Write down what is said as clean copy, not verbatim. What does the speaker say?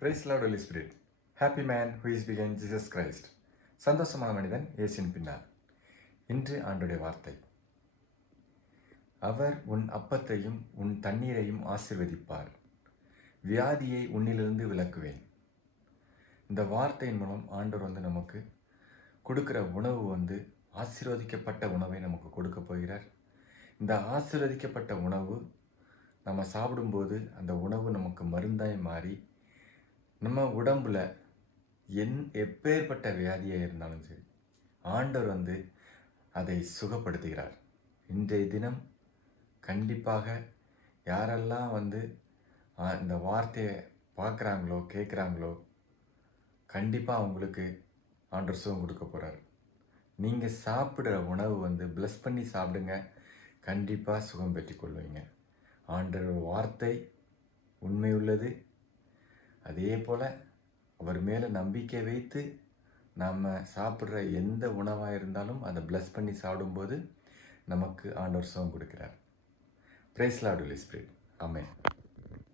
Praise Lord Holy Spirit. Happy man who is begun Jesus Christ. சந்தோஷமான மனிதன் இயேசுவின் பின்னால். இன்று ஆண்டுடைய வார்த்தை. அவர் உன் அப்பத்தையும் உன் தண்ணீரையும் ஆசீர்வதிப்பார். வியாதியை உன்னிலிருந்து விலக்குவேன். இந்த வார்த்தையின் மூலம் ஆண்டவர் நமக்கு கொடுக்கிற உணவு ஆசீர்வதிக்கப்பட்ட உணவை நமக்கு கொடுக்க போகிறார். இந்த ஆசீர்வதிக்கப்பட்ட உணவு நம்ம சாப்பிடும்போது அந்த உணவு நமக்கு மருந்தாய் மாறி நம்ம உடம்புல எப்பேற்பட்ட வியாதியாக இருந்தாலும் சரி ஆண்டவர் அதை சுகப்படுத்துகிறார். இன்றைய தினம் கண்டிப்பாக யாரெல்லாம் இந்த வார்த்தையை பார்க்குறாங்களோ கேட்குறாங்களோ கண்டிப்பாக அவங்களுக்கு ஆண்டவர் சுகம் கொடுக்க போகிறார். நீங்கள் சாப்பிட்ற உணவு ப்ளஸ் பண்ணி சாப்பிடுங்க, கண்டிப்பாக சுகம் பெற்றுக்கொள்வீங்க. ஆண்டவர் வார்த்தை உண்மை உள்ளது. அதே போல் அவர் மேலே நம்பிக்கை வைத்து நாம் சாப்பிட்ற எந்த உணவாக இருந்தாலும் அதை ப்ளஸ் பண்ணி சாப்பிடும்போது நமக்கு ஆண்டவர் சுகம் கொடுக்கிறார். Praise Lord Holy Spirit. ஆமென்.